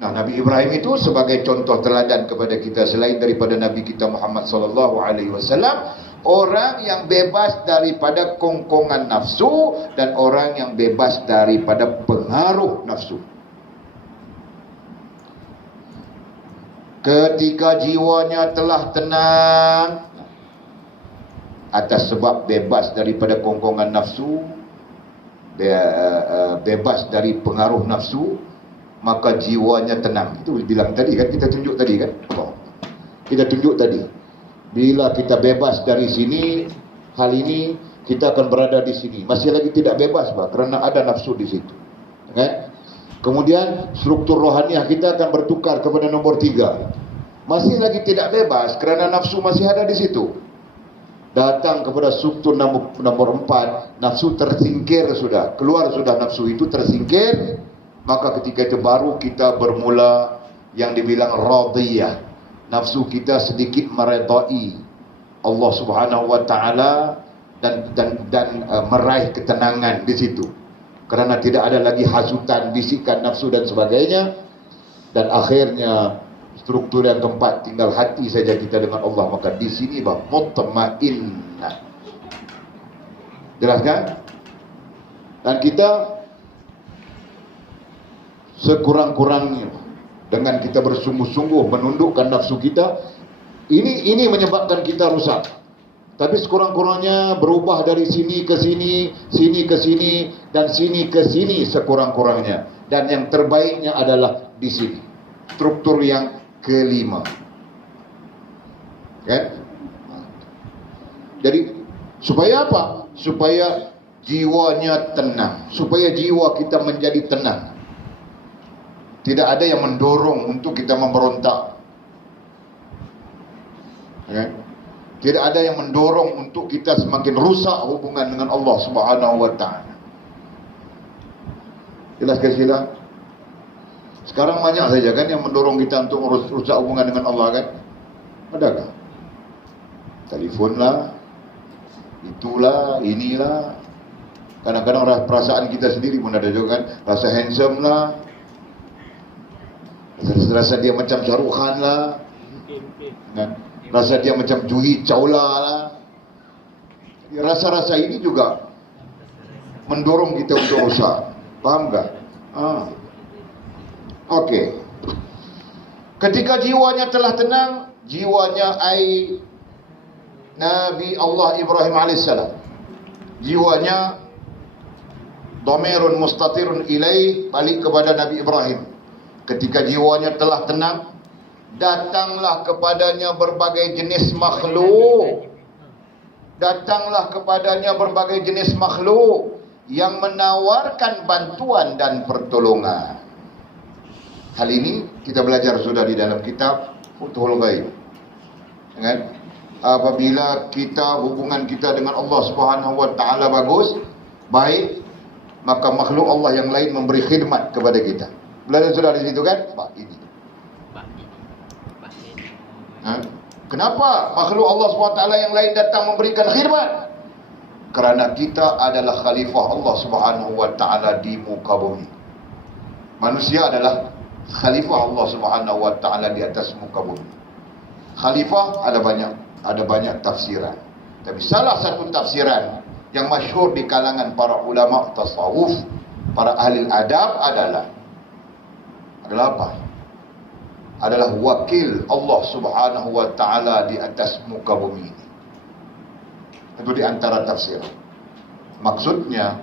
Nah, Nabi Ibrahim itu sebagai contoh teladan kepada kita, selain daripada Nabi kita Muhammad sallallahu alaihi wasallam, orang yang bebas daripada kongkongan nafsu dan orang yang bebas daripada pengaruh nafsu. Ketika jiwanya telah tenang atas sebab bebas daripada kongkongan nafsu, bebas dari pengaruh nafsu, maka jiwanya tenang. Itu bilang tadi kan, kita tunjuk tadi kan, kita tunjuk tadi, bila kita bebas dari sini, hal ini kita akan berada di sini. Masih lagi tidak bebas, bah, kerana ada nafsu di situ, kan? Kemudian struktur rohaniah kita akan bertukar kepada nombor 3. Masih lagi tidak bebas kerana nafsu masih ada di situ. Datang kepada struktur nomor 4, nafsu tersingkir sudah, keluar sudah nafsu itu tersingkir. Maka ketika itu baru kita bermula yang dibilang radiyah. Nafsu kita sedikit meredai Allah Subhanahu wa taala dan meraih ketenangan di situ. Kerana tidak ada lagi hasutan, bisikan nafsu dan sebagainya. Dan akhirnya struktur yang keempat, tinggal hati saja kita dengan Allah. Maka di sini bah mutmainnah. Jelas kan? Dan kita sekurang-kurangnya dengan kita bersungguh-sungguh menundukkan nafsu kita, ini menyebabkan kita rusak. Tapi sekurang-kurangnya berubah dari sini ke sini, sini ke sini, dan sini ke sini sekurang-kurangnya. Dan yang terbaiknya adalah di sini, struktur yang kelima, kan? Jadi supaya apa? Supaya jiwanya tenang, supaya jiwa kita menjadi tenang. Tidak ada yang mendorong untuk kita memberontak, okay? Tidak ada yang mendorong untuk kita semakin rusak hubungan dengan Allah Subhanahu wa taala. Jelas ke sila? Sekarang banyak saja kan yang mendorong kita untuk rusak hubungan dengan Allah, kan? Adakah? Telefon lah, itulah, inilah. Kadang-kadang perasaan kita sendiri pun ada juga kan, rasa handsome lah, rasa dia macam Shah Rukh Khan lah, kan? Rasa dia macam Juhi Chawla lah. Rasa-rasa ini juga mendorong kita untuk rusak. Faham tak? Okey. Ketika jiwanya telah tenang, jiwanya Nabi Allah Ibrahim alaihissalam, jiwanya dhamirun mustatirun ilaih, balik kepada Nabi Ibrahim. Ketika jiwanya telah tenang, datanglah kepadanya berbagai jenis makhluk. Datanglah kepadanya berbagai jenis makhluk yang menawarkan bantuan dan pertolongan. Hal ini kita belajar sudah di dalam kitab Futhul Ghaib, kan? Apabila kita, hubungan kita dengan Allah Subhanahu wa taala bagus, baik, maka makhluk Allah yang lain memberi khidmat kepada kita. Belajar sudah di situ kan? Pak ini. Kenapa makhluk Allah SWT yang lain datang memberikan khidmat? Kerana kita adalah khalifah Allah Subhanahu wa taala di muka bumi. Manusia adalah khalifah Allah Subhanahu wa taala di atas muka bumi. Khalifah ada banyak tafsiran. Tapi salah satu tafsiran yang masyhur di kalangan para ulama tasawuf, para ahli adab adalah apa? Adalah wakil Allah Subhanahu wa taala di atas muka bumi ini. Itu di antara tafsir. Maksudnya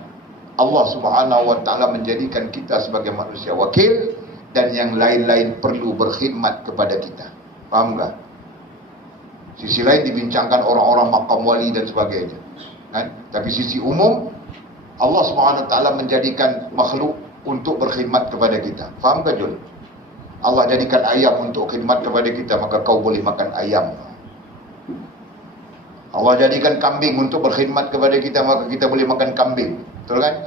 Allah Subhanahu wa taala menjadikan kita sebagai manusia wakil, dan yang lain-lain perlu berkhidmat kepada kita. Paham tak? Sisi lain dibincangkan orang-orang makam wali dan sebagainya, kan? Tapi sisi umum, Allah Subhanahu wa taala menjadikan makhluk untuk berkhidmat kepada kita. Faham tak, Jul? Allah jadikan ayam untuk khidmat kepada kita, maka kau boleh makan ayam. Allah jadikan kambing untuk berkhidmat kepada kita, maka kita boleh makan kambing. Betul kan?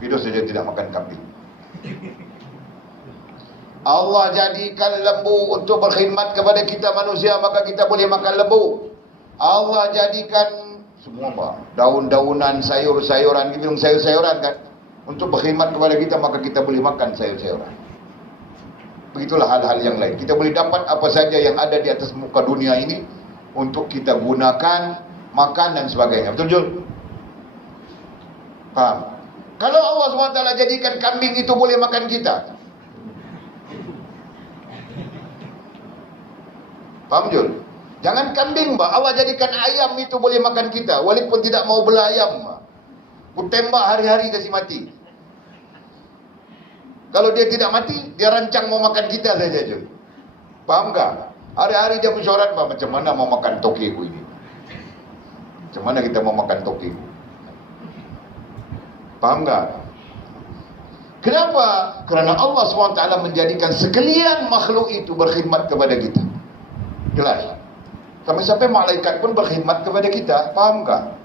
Fido saja tidak makan kambing. Allah jadikan lembu untuk berkhidmat kepada kita manusia, maka kita boleh makan lembu. Allah jadikan semua apa? Daun-daunan, sayur-sayuran, kita bilang sayur-sayuran kan, untuk berkhidmat kepada kita, maka kita boleh makan sayur-sayuran. Begitulah hal-hal yang lain. Kita boleh dapat apa saja yang ada di atas muka dunia ini untuk kita gunakan, makan dan sebagainya. Betul, Jul? Faham? Kalau Allah SWT jadikan kambing itu boleh makan kita, paham, Jul? Jangan kambing, Mbak. Allah jadikan ayam itu boleh makan kita, walaupun tidak mau belah ayam, Mbak. Ku tembak hari-hari kasih mati. Kalau dia tidak mati, dia rancang mau makan kita saja, Jul. Paham tak? Hari-hari dia mesyuarat, Mbak, macam mana mau makan tokeku ini? Macam mana kita mau makan tokeku? Paham tak? Kenapa? Kerana Allah SWT menjadikan sekalian makhluk itu berkhidmat kepada kita. Jelas? Sampai-sampai malaikat pun berkhidmat kepada kita. Faham tak?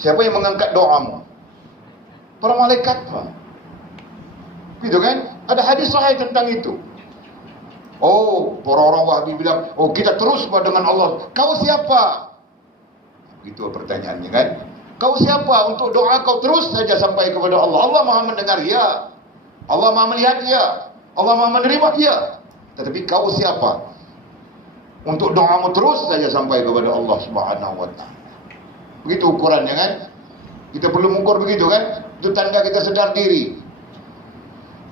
Siapa yang mengangkat doamu? Para malaikat, Pak. Gitu kan? Ada hadis sahih tentang itu. Oh, para orang Wahabi bilang, oh kita terus dengan Allah. Kau siapa? Gitu pertanyaannya kan? Kau siapa untuk doa kau terus saja sampai kepada Allah? Allah Maha mendengar, ya. Allah Maha melihat, ya. Allah Maha menerima, ya. Tetapi kau siapa untuk doamu terus saja sampai kepada Allah Subhanahu wa taala? Begitu ukurannya kan? Kita perlu mengukur begitu kan? Itu tanda kita sedar diri.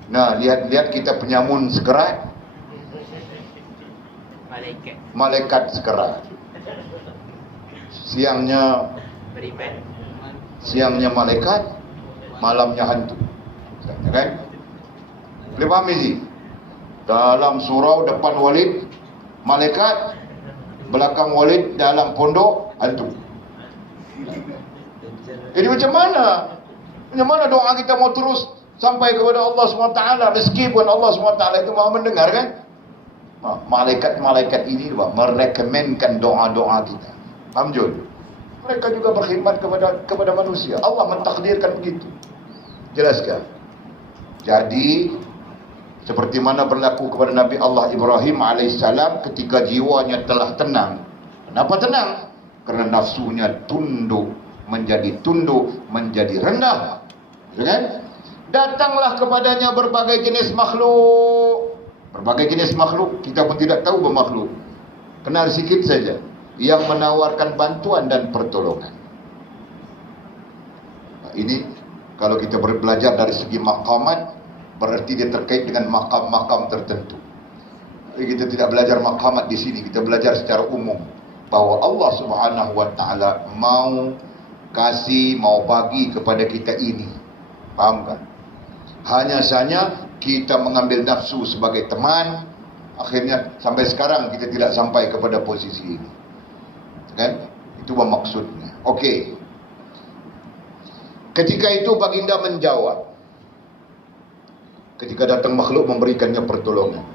Nah, lihat-lihat kita penyamun sekerat, malaikat sekerat. Siangnya malaikat, malamnya hantu. Kan? Boleh paham ini? Dalam surau depan Walid malaikat, belakang Walid dalam pondok hantu. Jadi macam mana? Macam mana doa kita mau terus sampai kepada Allah SWT, meskipun Allah SWT itu Maha mendengar kan? Malaikat-malaikat ini merekomenkan doa-doa kita. Paham, Jul? Mereka juga berkhidmat kepada manusia. Allah mentakdirkan begitu. Jelaskan? Jadi seperti mana berlaku kepada Nabi Allah Ibrahim alaihissalam ketika jiwanya telah tenang. Kenapa tenang? Karena nafsunya tunduk menjadi rendah. Ya kan? Datanglah kepadanya berbagai jenis makhluk. Berbagai jenis makhluk, kita pun tidak tahu bermakhluk. Kenal sikit saja, yang menawarkan bantuan dan pertolongan. Nah, ini kalau kita belajar dari segi maqamat, berarti dia terkait dengan maqam-maqam tertentu. Jadi kita tidak belajar maqamat di sini, kita belajar secara umum bahwa Allah Subhanahu wa taala mau kasih, mau bagi kepada kita ini. Paham kan? Hanya saja kita mengambil nafsu sebagai teman, akhirnya sampai sekarang kita tidak sampai kepada posisi ini. Kan? Itu maksudnya. Okey. Ketika itu baginda menjawab, ketika datang makhluk memberikannya pertolongan,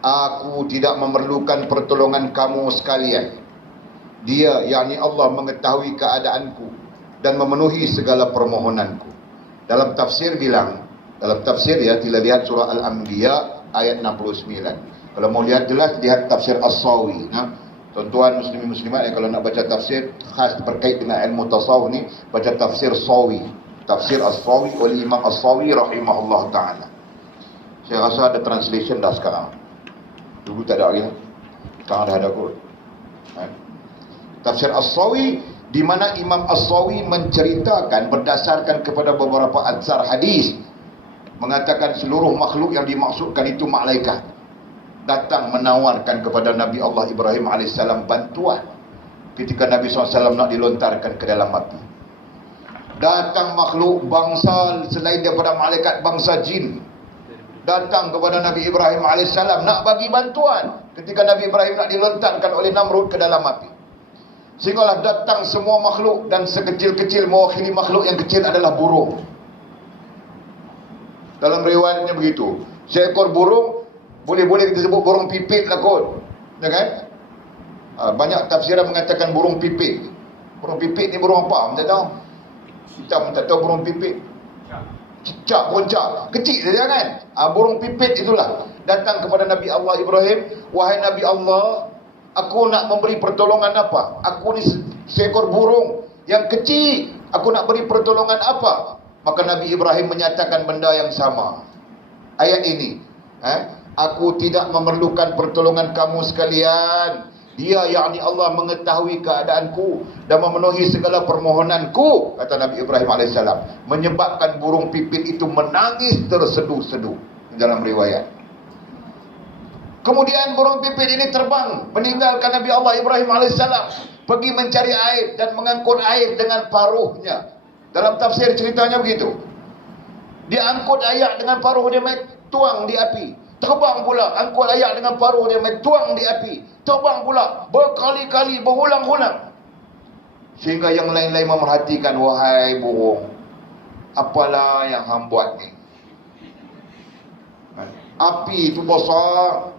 aku tidak memerlukan pertolongan kamu sekalian. Dia, yakni Allah, mengetahui keadaanku dan memenuhi segala permohonanku. Dalam tafsir bilang, dalam tafsir ya, kita lihat surah Al-Anbiya ayat 69. Kalau mau lihat jelas, lihat tafsir As-Sawi. Nah, tuan-tuan muslimin muslimat, kalau nak baca tafsir khas berkait dengan ilmu tasawuf ni, baca tafsir Sawi, tafsir As-Sawi oleh Imam As-Sawi rahimahullah ta'ala. Saya rasa ada translation dah sekarang. Dulu tak ada lagi. Sekarang dah ada kot. Tafsir As-Sawi, di mana Imam As-Sawi menceritakan berdasarkan kepada beberapa atsar hadis, mengatakan seluruh makhluk yang dimaksudkan itu malaikat datang menawarkan kepada Nabi Allah Ibrahim AS bantuan ketika Nabi SAW nak dilontarkan ke dalam api. Datang makhluk bangsa selain daripada malaikat, bangsa jin, datang kepada Nabi Ibrahim AS nak bagi bantuan ketika Nabi Ibrahim nak dilontarkan oleh Namrud ke dalam api. Sehinggalah datang semua makhluk, dan sekecil-kecil mewakili makhluk yang kecil adalah burung. Dalam riwayatnya begitu. Seekor burung, boleh-boleh kita sebut burung pipit lah kot. Ya kan? Banyak tafsiran mengatakan burung pipit. Burung pipit ni burung apa? Tak tahu. Kita pun tak tahu burung pipit. Cicak, boncak. Kecil saja kan? Burung pipit itulah. Datang kepada Nabi Allah Ibrahim. Wahai Nabi Allah, aku nak memberi pertolongan apa? Aku ni seekor burung yang kecil. Aku nak beri pertolongan apa? Maka Nabi Ibrahim menyatakan benda yang sama. Ayat ini. Aku tidak memerlukan pertolongan kamu sekalian. Dia, yakni Allah, mengetahui keadaanku dan memenuhi segala permohonanku, kata Nabi Ibrahim AS, menyebabkan burung pipit itu menangis terseduh-seduh dalam riwayat. Kemudian burung pipit ini terbang meninggalkan Nabi Allah Ibrahim AS, pergi mencari air dan mengangkut air dengan paruhnya. Dalam tafsir ceritanya begitu. Dia angkut air dengan paruh, dia main tuang di api. Terbang pula, angkut air dengan paruh, dia main tuang di api. Terbang pula, berkali-kali, berulang-ulang. Sehingga yang lain-lain memerhatikan, wahai burung, apalah yang hang buat ni? Api itu besar.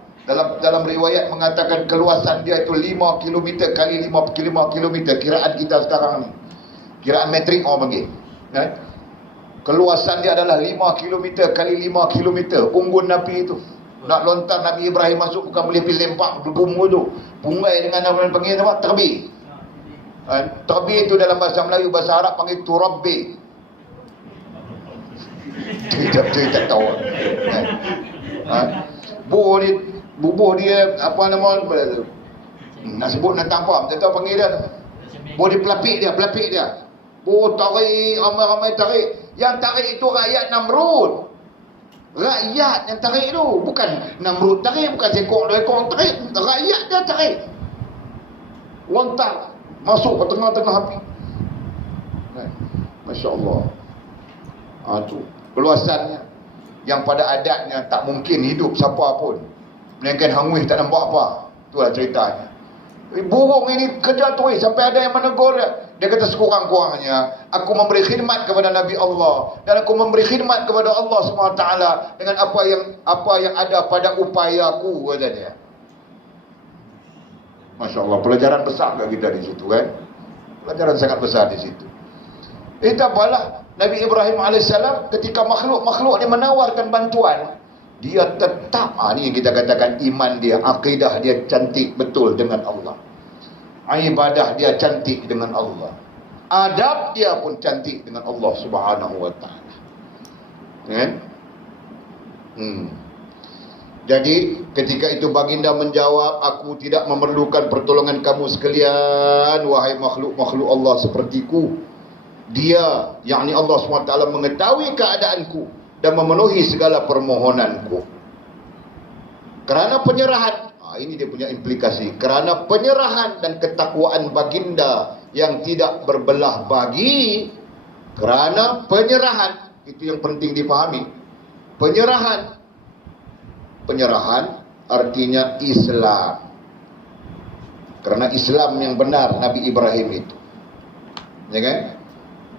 Dalam riwayat mengatakan keluasan dia itu 5 km kali 5 km. Kiraan kita sekarang ni, kiraan metrik orang panggil. Keluasan dia adalah 5 km kali 5 km. Unggun Nabi itu nak lontar, Nabi Ibrahim masuk, bukan boleh pergi lempak bumbu tu. Pungai dengan apa panggil apa? Terbi. Terbi itu dalam bahasa Melayu, bahasa Arab panggil turabbi. Kita tak tahu. Bubuh dia apa nama, nak sebut nak tanpa, tak tahu panggil dia. Boleh pelapik dia. Tarik, ramai-ramai tarik. Yang tarik itu rakyat Namrud. Rakyat yang tarik tu, bukan Namrud tarik, bukan seekor tarik, rakyat dia tarik. Lontar masuk ke tengah-tengah api. Masya-Allah. Tu keluasannya yang pada adatnya tak mungkin hidup siapa pun, melainkan hangui tak nampak apa. Itulah ceritanya. Burung ini kerja tu sampai ada yang menegur dia. Dia kata sekurang-kurangnya aku memberi khidmat kepada Nabi Allah dan aku memberi khidmat kepada Allah SWT dengan apa yang ada pada upayaku, kata dia. Masya Allah, pelajaran besar kat kita di situ kan. Pelajaran sangat besar di situ. Itu apalah, Nabi Ibrahim AS ketika makhluk-makhluk ni menawarkan bantuan, dia tetap, ni yang kita katakan iman dia, akidah dia cantik betul dengan Allah. Ibadah dia cantik dengan Allah. Adab dia pun cantik dengan Allah Subhanahu wa taala. Kan? Jadi ketika itu baginda menjawab, aku tidak memerlukan pertolongan kamu sekalian, wahai makhluk-makhluk Allah sepertiku. Dia, yakni Allah SWT, mengetahui keadaanku dan memenuhi segala permohonanku. Kerana penyerahan, ini dia punya implikasi, kerana penyerahan dan ketakwaan baginda yang tidak berbelah bagi, kerana penyerahan, itu yang penting dipahami. Penyerahan artinya Islam. Kerana Islam yang benar Nabi Ibrahim itu, ya kan?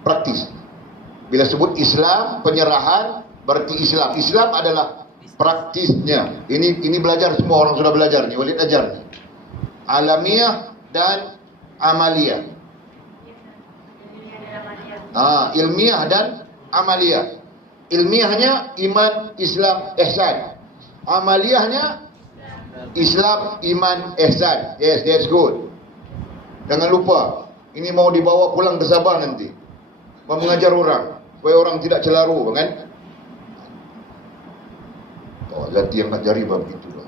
Praktis. Bila sebut Islam, penyerahan berarti Islam. Islam adalah praktisnya. Ini belajar, semua orang sudah belajar ni, Walid ajar ni. Alamiah dan amaliyah. Ilmiah dan amaliyah. Ilmiahnya iman, Islam, ihsan. Amaliyahnya Islam, iman, ihsan. Yes, that's good. Jangan lupa, ini mau dibawa pulang ke Sabah nanti. Mau mengajar orang, supaya orang tidak celaru, kan? Lati yang ngajari begitulah.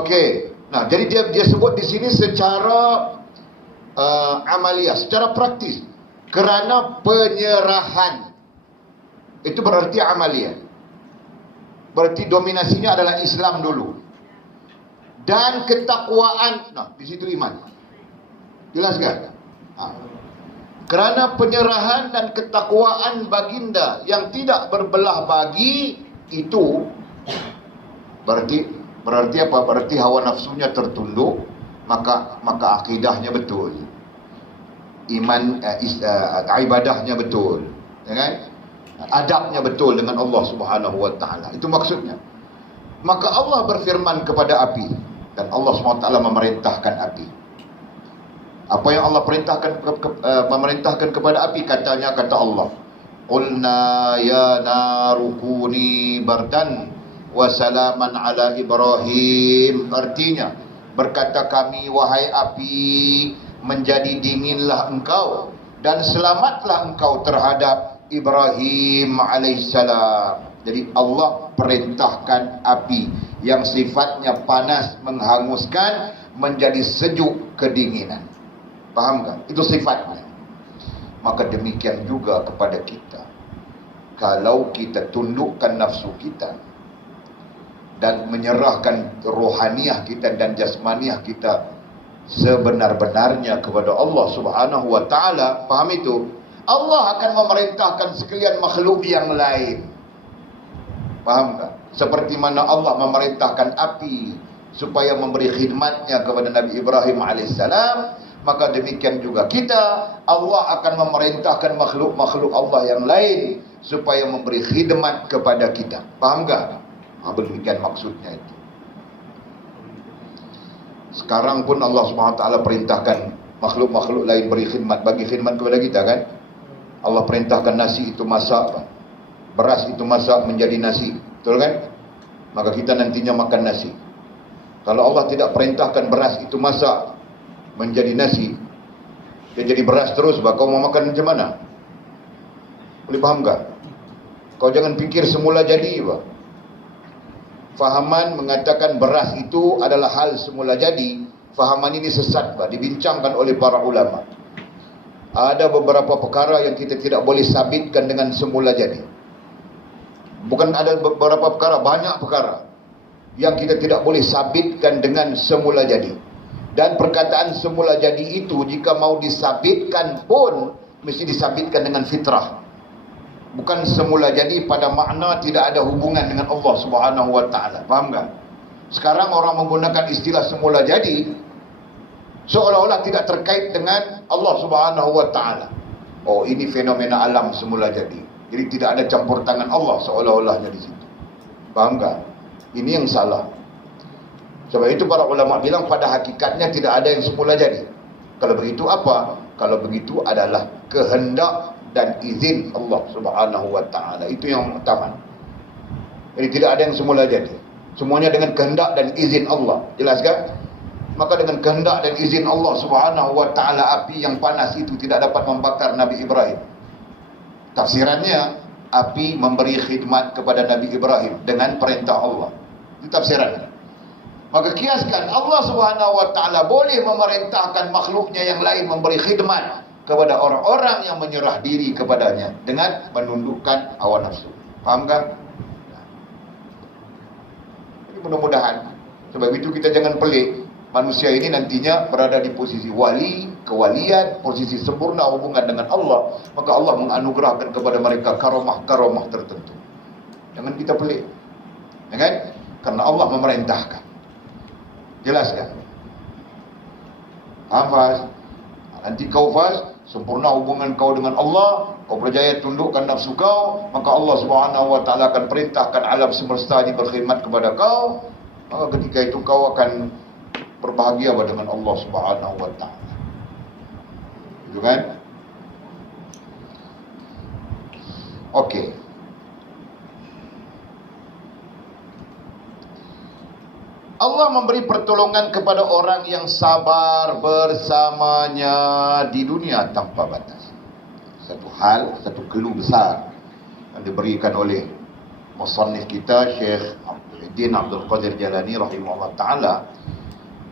Okey. Nah, jadi dia sebut di sini secara amaliyah, secara praktis. Kerana penyerahan. Itu berarti amaliyah. Berarti dominasinya adalah Islam dulu. Dan ketakwaan. Nah, di situ iman. Jelas kan? Kerana penyerahan dan ketakwaan baginda yang tidak berbelah bagi itu, berarti apa? Berarti hawa nafsunya tertunduk, maka akidahnya betul, iman, ibadahnya betul, ya kan? Adabnya betul dengan Allah Subhanahu wa taala. Itu maksudnya. Maka Allah berfirman kepada api, dan Allah SWT memerintahkan api. Apa yang Allah memerintahkan kepada api, kata Allah, qulna ya narukuni bardan wa salaman ala Ibrahim. Artinya, berkata kami, wahai api, menjadi dinginlah engkau dan selamatlah engkau terhadap Ibrahim alaihissalam. Jadi Allah perintahkan api yang sifatnya panas menghanguskan menjadi sejuk kedinginan. Faham tak? Itu sifatnya. Maka demikian juga kepada kita. Kalau kita tundukkan nafsu kita dan menyerahkan rohaniah kita dan jasmaniah kita sebenar-benarnya kepada Allah Subhanahu wa taala, faham itu? Allah akan memerintahkan sekalian makhluk yang lain. Faham tak? Seperti mana Allah memerintahkan api supaya memberi khidmatnya kepada Nabi Ibrahim alaihissalam, maka demikian juga kita, Allah akan memerintahkan makhluk-makhluk Allah yang lain supaya memberi khidmat kepada kita. Faham tak? Demikian maksudnya itu. Sekarang pun Allah Subhanahu wa taala perintahkan makhluk-makhluk lain beri khidmat, bagi khidmat kepada kita kan? Allah perintahkan nasi itu masak, beras itu masak menjadi nasi, betul kan? Maka kita nantinya makan nasi. Kalau Allah tidak perintahkan beras itu masak menjadi nasi, dia jadi beras terus, kau mau makan macam mana? Boleh faham tak? Kau jangan fikir semula jadi, bah. Fahaman mengatakan beras itu adalah hal semula jadi. Fahaman ini sesat, bah, dibincangkan oleh para ulama. Ada beberapa perkara yang kita tidak boleh sabitkan dengan semula jadi. Bukan ada beberapa perkara, banyak perkara yang kita tidak boleh sabitkan dengan semula jadi. Dan perkataan semula jadi itu jika mau disabitkan pun mesti disabitkan dengan fitrah. Bukan semula jadi pada makna tidak ada hubungan dengan Allah Subhanahu wa taala. Faham tak? Sekarang orang menggunakan istilah semula jadi seolah-olah tidak terkait dengan Allah Subhanahu wa taala. Oh, ini fenomena alam semula jadi. Jadi tidak ada campur tangan Allah seolah-olahnya di situ. Faham tak? Ini yang salah. Sebab itu para ulama bilang pada hakikatnya tidak ada yang semula jadi. Kalau begitu apa? Kalau begitu adalah kehendak dan izin Allah Subhanahu wa taala. Itu yang utama. Jadi tidak ada yang semula jadi. Semuanya dengan kehendak dan izin Allah. Jelas kan? Maka dengan kehendak dan izin Allah Subhanahu wa taala, api yang panas itu tidak dapat membakar Nabi Ibrahim. Tafsirannya, api memberi khidmat kepada Nabi Ibrahim dengan perintah Allah. Itu tafsirannya. Maka kiaskan, Allah Subhanahu wa taala boleh memerintahkan makhluknya yang lain memberi khidmat kepada orang-orang yang menyerah diri kepadanya dengan menundukkan hawa nafsu. Faham kan? Jadi mudah-mudahan, sebab itu kita jangan pelik. Manusia ini nantinya berada di posisi wali, kewalian, posisi sempurna hubungan dengan Allah. Maka Allah menganugerahkan kepada mereka karamah-karamah tertentu. Jangan kita pelik. Ya kan? Karena Allah memerintahkan. Jelas kan? Faham? Nanti kau faz, sempurna hubungan kau dengan Allah, kau berjaya tundukkan nafsu kau, maka Allah Subhanahu wa taala akan perintahkan alam semesta ini berkhidmat kepada kau. Maka ketika itu kau akan berbahagia dengan Allah Subhanahu wa taala. Itu kan? Okey. Allah memberi pertolongan kepada orang yang sabar bersamanya di dunia tanpa batas. Satu hal, satu clue besar yang diberikan oleh musannif kita Syekh Abdul Abdul Qadir Jalani rahimahullah taala,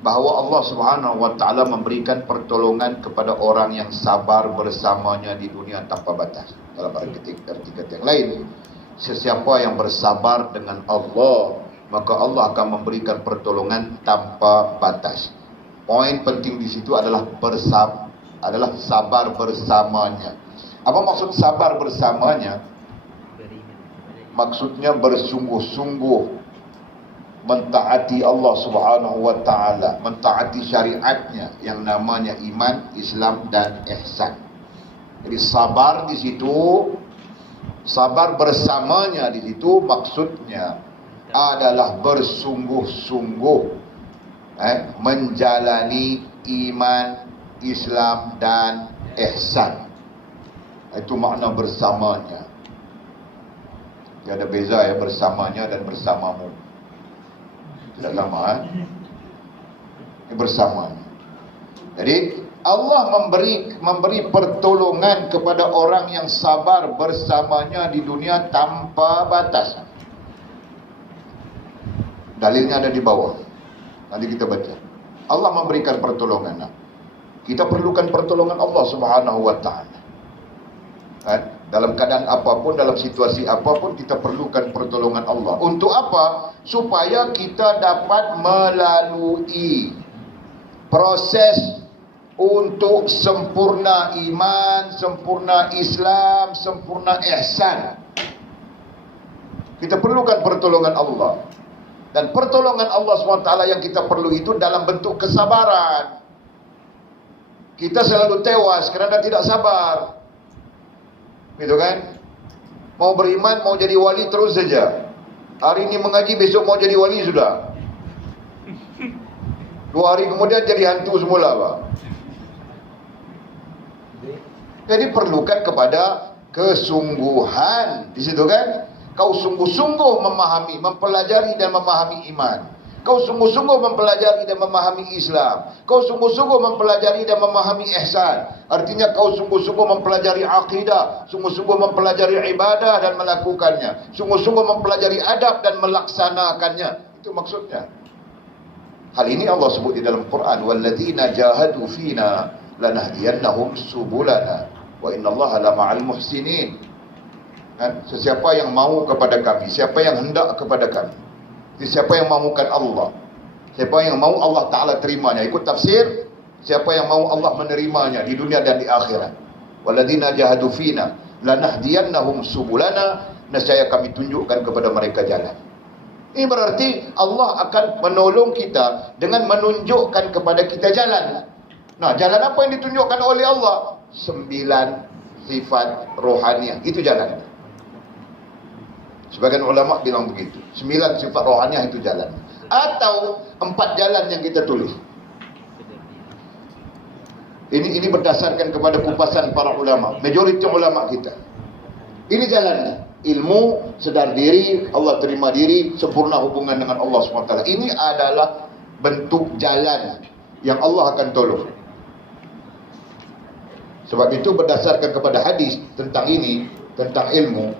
bahawa Allah Subhanahu wa taala memberikan pertolongan kepada orang yang sabar bersamanya di dunia tanpa batas. Dalam arti yang lain, sesiapa yang bersabar dengan Allah, maka Allah akan memberikan pertolongan tanpa batas. Poin penting di situ adalah sabar bersamanya. Apa maksud sabar bersamanya? Maksudnya bersungguh-sungguh mentaati Allah Subhanahu wa taala, mentaati syariatnya yang namanya iman, Islam dan ihsan. Jadi sabar di situ, sabar bersamanya di situ maksudnya adalah bersungguh-sungguh menjalani iman, Islam dan ihsan. Itu makna bersamanya. Tiada beza ya, bersamanya dan bersamamu. Tidak sama Ini bersamanya. Jadi Allah memberi pertolongan kepada orang yang sabar bersamanya di dunia tanpa batas. Dalilnya ada di bawah. Nanti kita baca. Allah memberikan pertolongan. Kita perlukan pertolongan Allah Subhanahu wa taala. Dalam keadaan apapun, dalam situasi apapun, kita perlukan pertolongan Allah. Untuk apa? Supaya kita dapat melalui proses untuk sempurna iman, sempurna Islam, sempurna ihsan. Kita perlukan pertolongan Allah. Dan pertolongan Allah SWT yang kita perlu itu dalam bentuk kesabaran. Kita selalu tewas kerana tidak sabar. Gitu kan? Mau beriman, mau jadi wali terus saja. Hari ini mengaji, besok mau jadi wali sudah. 2 hari kemudian jadi hantu semula, Pak. Jadi perlukan kepada kesungguhan di situ kan? Kau sungguh-sungguh memahami, mempelajari dan memahami iman. Kau sungguh-sungguh mempelajari dan memahami Islam. Kau sungguh-sungguh mempelajari dan memahami ihsan. Artinya kau sungguh-sungguh mempelajari akidah, sungguh-sungguh mempelajari ibadah dan melakukannya, sungguh-sungguh mempelajari adab dan melaksanakannya. Itu maksudnya. Hal ini Allah sebut di dalam Quran, walladzina jahadu fina lanahdiyannahum subulana wa innallaha lama'al muhsinin. Sesiapa yang mau kepada kami, siapa yang hendak kepada kami, siapa yang mahukan Allah, siapa yang mau Allah Ta'ala terimanya, ikut tafsir, siapa yang mau Allah menerimanya di dunia dan di akhirat. Walladzina jahadu fina lanahdiyannahum subulana, nescaya kami tunjukkan kepada mereka jalan. Ini berarti Allah akan menolong kita dengan menunjukkan kepada kita jalan. Nah, jalan apa yang ditunjukkan oleh Allah? 9 sifat rohaniah, itu jalan. Sebagian ulama bilang begitu. 9 sifat rohaniah itu jalan. Atau 4 jalan yang kita tulis. Ini berdasarkan kepada kupasan para ulama, majoriti ulama kita. Ini jalannya. Ilmu, sedar diri, Allah terima diri, sempurna hubungan dengan Allah SWT. Ini adalah bentuk jalan yang Allah akan tolong. Sebab itu berdasarkan kepada hadis tentang ini, tentang ilmu,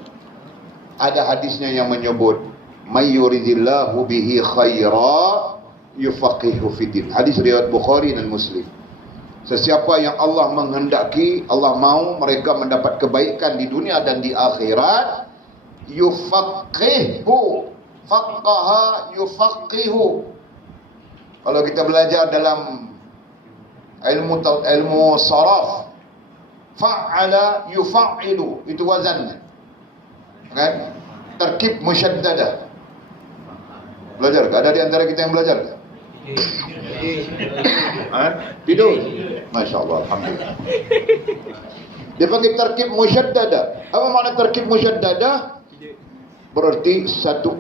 ada hadisnya yang menyebut may yuridillahu bihi khaira yufaqihu fiddin. Hadis riwayat Bukhari dan Muslim. Sesiapa yang Allah menghendaki, Allah mau mereka mendapat kebaikan di dunia dan di akhirat, yufaqihu, faqaha yufaqihu. Kalau kita belajar dalam ilmu saraf, fa'ala yufa'ilu, itu wazannya. Kan? Terkib musyaddadah. Belajar? Ada di antara kita yang belajar? Tidur? Masya Allah, Alhamdulillah. Dia panggil terkib musyaddadah. Apa makna terkib musyaddadah? Berarti satu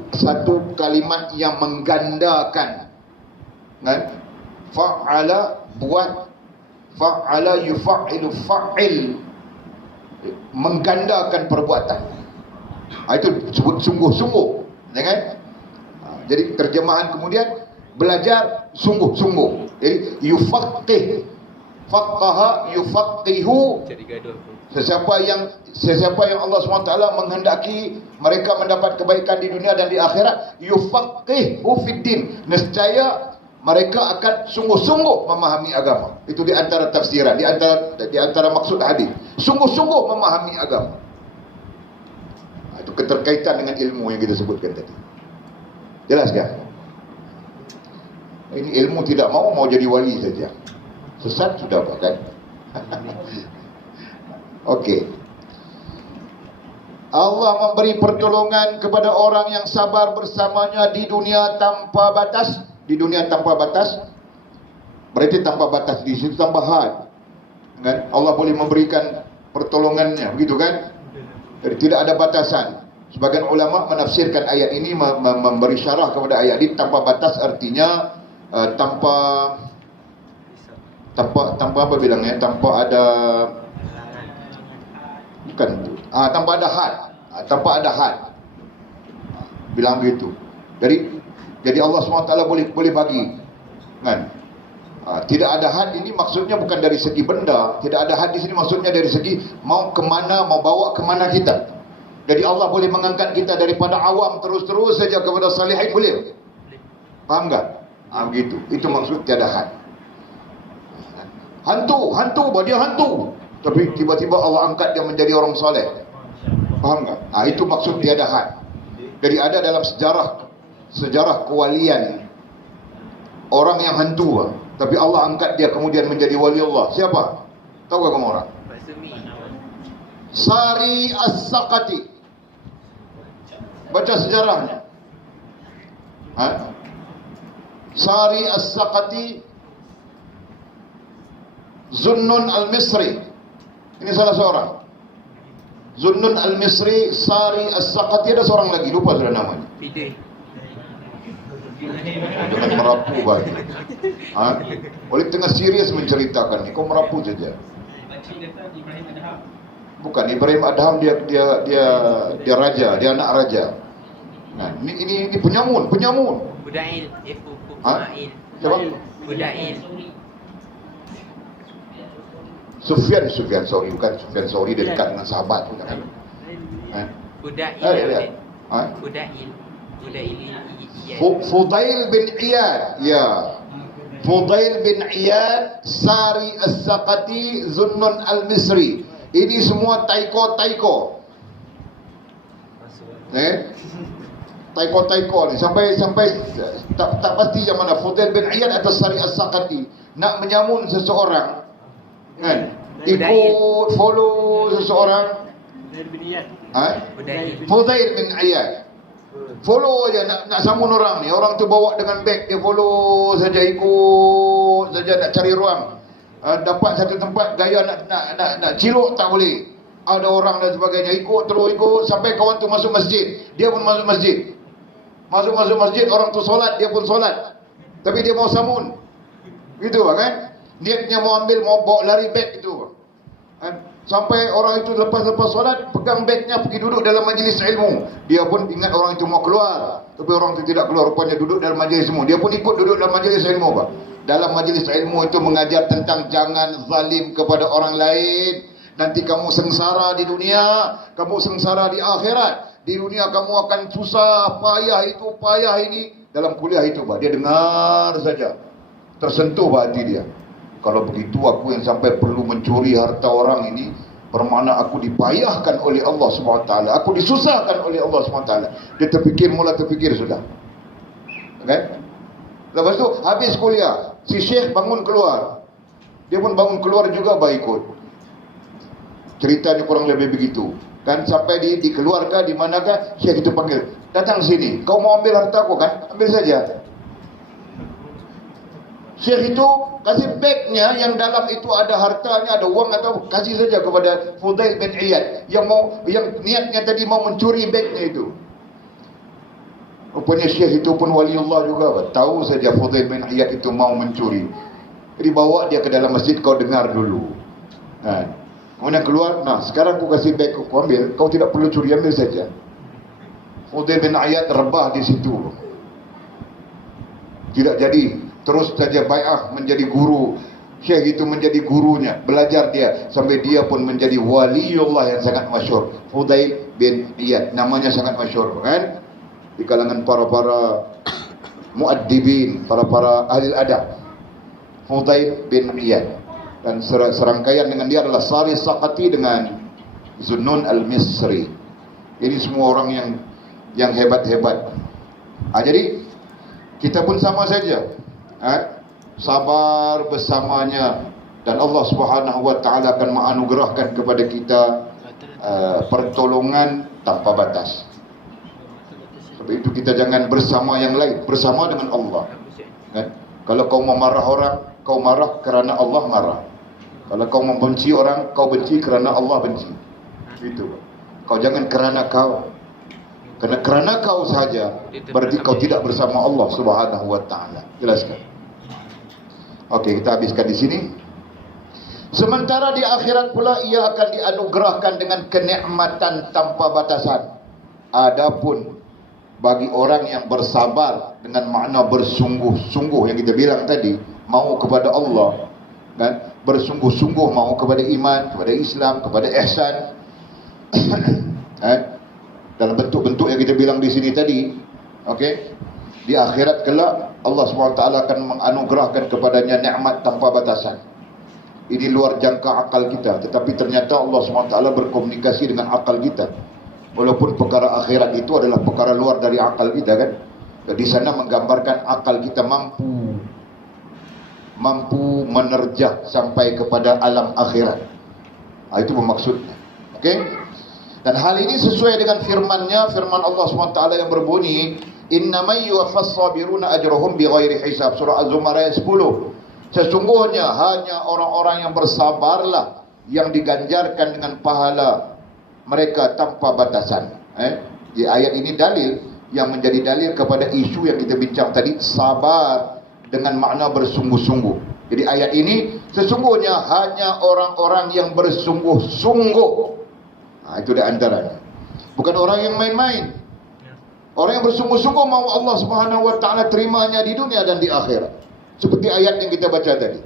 kalimat yang menggandakan. Kan? Fa'ala, buat. Fa'ala yufa'ilu, fa'il, menggandakan perbuatan. Itu disebut sungguh-sungguh, ya kan? Jadi terjemahan kemudian belajar sungguh-sungguh. Jadi yufaqih, faqaha yufaqihu. Sesiapa yang Allah SWT menghendaki mereka mendapat kebaikan di dunia dan di akhirat, yufaqihu fiddin, nescaya mereka akan sungguh-sungguh memahami agama. Itu di antara tafsiran, di antara maksud hadis. Sungguh-sungguh memahami agama. Itu keterkaitan dengan ilmu yang kita sebutkan tadi. Jelas kan? Ini ilmu tidak mau jadi wali saja. Sesat sudah kan? Okey. Allah memberi pertolongan kepada orang yang sabar bersamanya di dunia tanpa batas. Di dunia tanpa batas, berarti tanpa batas di situ tanpa had. Kan? Allah boleh memberikan pertolongannya, begitu kan? Jadi tidak ada batasan. Sebagian ulama menafsirkan ayat ini, memberi syarah kepada ayat ini, tanpa batas artinya tanpa apa bilangnya? Tanpa ada, bukan, tanpa ada had, tanpa ada had. Bilang begitu. Jadi Allah SWT boleh bagi, kan? Tidak ada had ini maksudnya bukan dari segi benda. Tidak ada had di sini maksudnya dari segi mau kemana, mau bawa kemana kita. Jadi Allah boleh mengangkat kita daripada awam terus-terus saja kepada salihin, boleh? Faham tak? Begitu. Itu maksud tiada had. Hantu, dia hantu. Tapi tiba-tiba Allah angkat dia menjadi orang soleh. Faham tak? Itu maksud tiada had. Jadi ada dalam sejarah kewalian orang yang hantu, tapi Allah angkat dia kemudian menjadi wali Allah. Siapa? Tahu kamu orang? Sari As-Saqati. Baca sejarahnya. Sari As-Saqati, Zunnun Al-Misri. Ini salah seorang. Zunnun Al-Misri, Sari As-Saqati, ada seorang lagi, lupa sudah namanya. Jangan merapu bagi. Oleh tengah serius menceritakan ni, kau merapu saja. Bukan, Ibrahim Adham dia raja, dia anak raja. Nah, ini penyamun. Budail, Siapa? Budail. Sufyan Sauri, bukan Sufyan Sauri, dia dekat dengan sahabat bukan kan? Budail. Fudail bin Iyad, ya. Fudail bin Iyad, Sari As-Saqati, Zunnun Al-Misri. Ini semua taiko. Taiko ni sampai tak pasti yang mana Fudail bin Iyad atau Sari As-Saqati nak menyamun seseorang, kan? Ikut follow seseorang. Fudail bin Iyad follow aja, nak samun orang ni. Orang tu bawa dengan beg, dia follow saja, ikut saja, nak cari ruang. Dapat satu tempat gaya nak cilok tak boleh, ada orang dan sebagainya, ikut sampai kawan tu masuk masjid, dia pun masuk masjid. Masuk masjid, orang tu solat, dia pun solat, tapi dia mau samun gitu kan. Niatnya mau ambil, mau bawa lari beg itu kan. Sampai orang itu lepas solat, pegang bagnya, pergi duduk dalam majlis ilmu. Dia pun ingat orang itu mau keluar, tapi orang itu tidak keluar, rupanya duduk dalam majlis ilmu. Dia pun ikut duduk dalam majlis ilmu, Pak. Dalam majlis ilmu itu mengajar tentang jangan zalim kepada orang lain. Nanti kamu sengsara di dunia, kamu sengsara di akhirat. Di dunia kamu akan susah, payah ini. Dalam kuliah itu, Pak, dia dengar saja, tersentuh hati dia. Kalau begitu aku yang sampai perlu mencuri harta orang ini, bermakna aku dipayahkan oleh Allah SWT, aku disusahkan oleh Allah SWT. Dia mula terfikir sudah, kan? Lepas tu habis kuliah, si Syekh bangun keluar, dia pun bangun keluar juga ikut. Ceritanya kurang lebih begitu kan. Sampai dikeluarkan di manakah, Syekh itu panggil, datang sini, kau mau ambil hartaku kan, ambil saja. Syekh itu kasih bagnya, yang dalam itu ada hartanya, ada uang atau kasih saja kepada Fudail bin Iyad yang niatnya tadi mau mencuri bagnya itu. Rupanya Syekh itu pun waliullah juga, tahu saja Fudail bin Iyad itu mau mencuri. Jadi bawa dia ke dalam masjid, kau dengar dulu. Kemudian keluar, sekarang aku kasih bag, kau ambil, kau tidak perlu curi, ambil saja. Fudail bin Iyad rebah di situ. Tidak jadi. Terus saja bai'ah menjadi guru. Syekh itu menjadi gurunya, belajar dia sampai dia pun menjadi waliullah yang sangat masyhur. Fudail bin Iyad, namanya sangat masyhur kan di kalangan para muaddibin, para ahli adab. Fudail bin Iyad, dan serangkaian dengan dia adalah Sari As-Saqati dengan Zunnun Al-Misri. Ini semua orang yang hebat-hebat. Jadi kita pun sama saja. Sabar bersamanya, dan Allah Subhanahu wa taala akan menganugerahkan kepada kita pertolongan tanpa batas. Sebab itu kita jangan bersama yang lain, bersama dengan Allah. Kan? Kalau kau memarah orang, kau marah kerana Allah marah. Kalau kau membenci orang, kau benci kerana Allah benci. Itu. Kau jangan kerana kau. Kerana kau saja, berarti kau tidak bersama Allah Subhanahu wa taala. Jelaskan. Okey, kita habiskan di sini. Sementara di akhirat pula ia akan dianugerahkan dengan kenikmatan tanpa batasan. Adapun bagi orang yang bersabar dengan makna bersungguh-sungguh yang kita bilang tadi, mau kepada Allah, kan? Bersungguh-sungguh mau kepada iman, kepada Islam, kepada ihsan, dalam bentuk-bentuk yang kita bilang di sini tadi, okey, di akhirat kelak Allah SWT akan menganugerahkan kepadanya nikmat tanpa batasan. Ini luar jangka akal kita, tetapi ternyata Allah SWT berkomunikasi dengan akal kita. Walaupun perkara akhirat itu adalah perkara luar dari akal kita, kan? Di sana menggambarkan akal kita mampu menerjah sampai kepada alam akhirat. Itu bermaksudnya. Okey? Dan hal ini sesuai dengan firman-Nya, firman Allah SWT yang berbunyi, "Innamay yuwaffas sabiruna ajrahum bighairi hisab." Surah Az-Zumar ayat 10. Sesungguhnya hanya orang-orang yang bersabarlah yang diganjarkan dengan pahala mereka tanpa batasan. Di ayat ini dalil yang menjadi dalil kepada isu yang kita bincang tadi, sabar dengan makna bersungguh-sungguh. Jadi ayat ini sesungguhnya hanya orang-orang yang bersungguh-sungguh. Itu di antaranya. Bukan orang yang main-main. Orang yang bersungguh-sungguh mau Allah Subhanahu wa taala terimanya di dunia dan di akhirat. Seperti ayat yang kita baca tadi.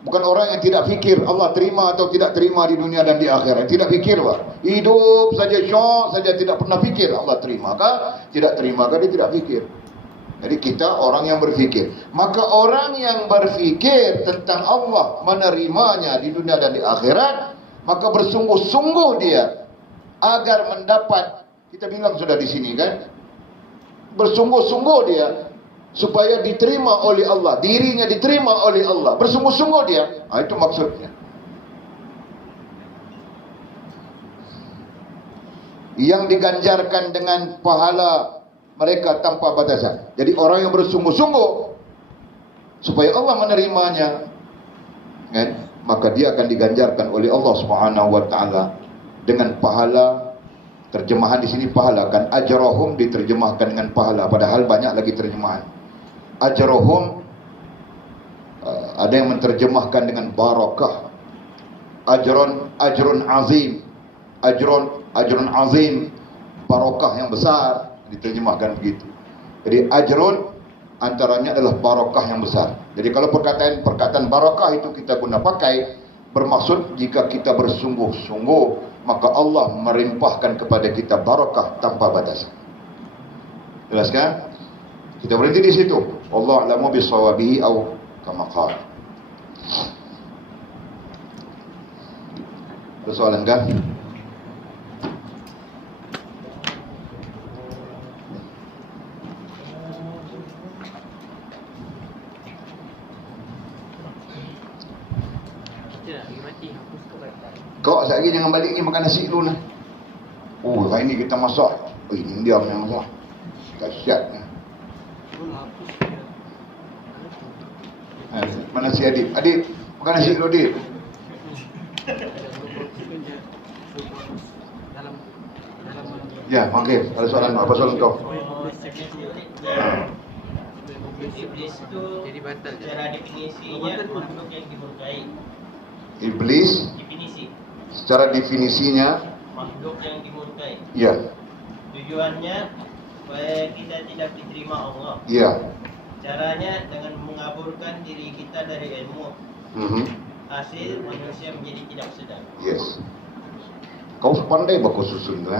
Bukan orang yang tidak fikir Allah terima atau tidak terima di dunia dan di akhirat. Tidak fikir, Pak. Hidup saja syok saja, tidak pernah fikir Allah terima kah, tidak terima kah, dia tidak fikir. Jadi kita orang yang berfikir. Maka orang yang berfikir tentang Allah menerimanya di dunia dan di akhirat, maka bersungguh-sungguh dia agar mendapat, kita bilang sudah di sini, kan? Bersungguh-sungguh dia supaya diterima oleh Allah, dirinya diterima oleh Allah. Bersungguh-sungguh dia. Itu maksudnya. Yang diganjarkan dengan pahala mereka tanpa batasan. Jadi orang yang bersungguh-sungguh supaya Allah menerimanya, kan? Maka dia akan diganjarkan oleh Allah Subhanahu wa taala dengan pahala. Terjemahan di sini pahala, kan? Ajrahum diterjemahkan dengan pahala, padahal banyak lagi terjemahan. Ajrahum ada yang menerjemahkan dengan barakah. Ajrun azim. Ajrun azim, barakah yang besar, diterjemahkan begitu. Jadi ajrun antaranya adalah barakah yang besar. Jadi kalau perkataan barakah itu kita guna pakai, bermaksud jika kita bersungguh-sungguh, maka Allah melimpahkan kepada kita barakah tanpa batas. Jelas kan? Kita berhenti di situ. Allah a'lamu bisawabihi atau kama qala. Ada soalan kan? Kau sekali lagi jangan balik ni makan nasi dulu lah. Hari ni kita masak. Ini dia yang masak. Dahsyat ni. Mana si Adib? Adib, makan nasi dulu, Adib. Ya, okey. Ada soalan apa soalan kau? Iblis itu secara definisinya makhluk yang dimurkai. Iblis secara definisinya makhluk yang dimurkai. Ya. Tujuannya supaya kita tidak diterima Allah. Ya. Caranya dengan mengaburkan diri kita dari ilmu. Hasil manusia menjadi tidak sedar. Yes. Kau pandai baku susun tu,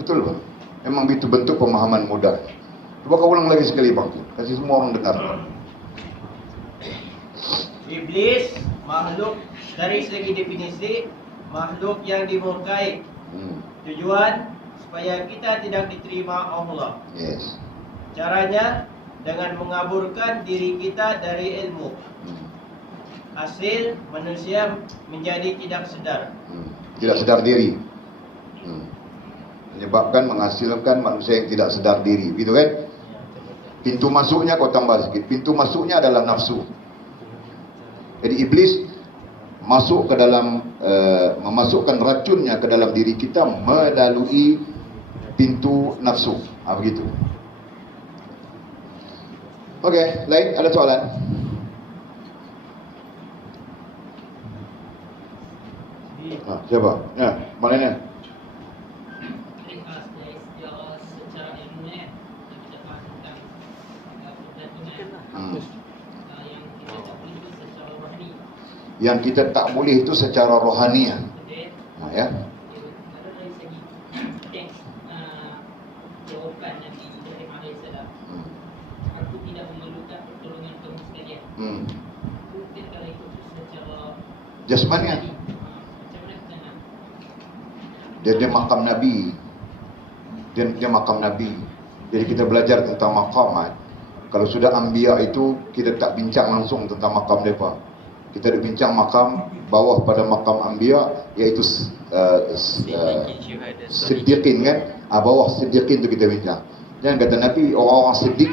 betul bang? Memang itu bentuk pemahaman mudah. Coba kau ulang lagi sekali bang, kasih semua orang dengar. Iblis makhluk dari segi definisi makhluk yang dimurkai. Tujuan supaya kita tidak diterima Allah. Yes. Caranya dengan mengaburkan diri kita dari ilmu. Hasil manusia menjadi tidak sedar. Tidak sedar diri. Menyebabkan menghasilkan manusia yang tidak sedar diri, gitu kan? Pintu masuknya kau tambah sikit. Pintu masuknya adalah nafsu. Jadi iblis masuk ke dalam memasukkan racunnya ke dalam diri kita melalui pintu nafsu. Begitu. Okey, lain ada soalan? Siapa? Ya, mana ni? Yang kita tak boleh itu secara rohaniah. Nah, ya. Ada dari segi teks jawapan Nabi Ibrahim AS, aku tidak memerlukan pertolongan kamu sekalian. Itu mungkin kalau ikut secara Jasmani. macam mana kita nak? Dia makam Nabi. Dia makam Nabi. Jadi kita belajar tentang maqamat. Kalau sudah anbiya itu kita tak bincang langsung tentang makam mereka. Kita ada bincang makam bawah pada makam anbiya, iaitu siddiqin kan. Bawah siddiqin tu kita bincang. Jangan kata Nabi orang-orang siddiq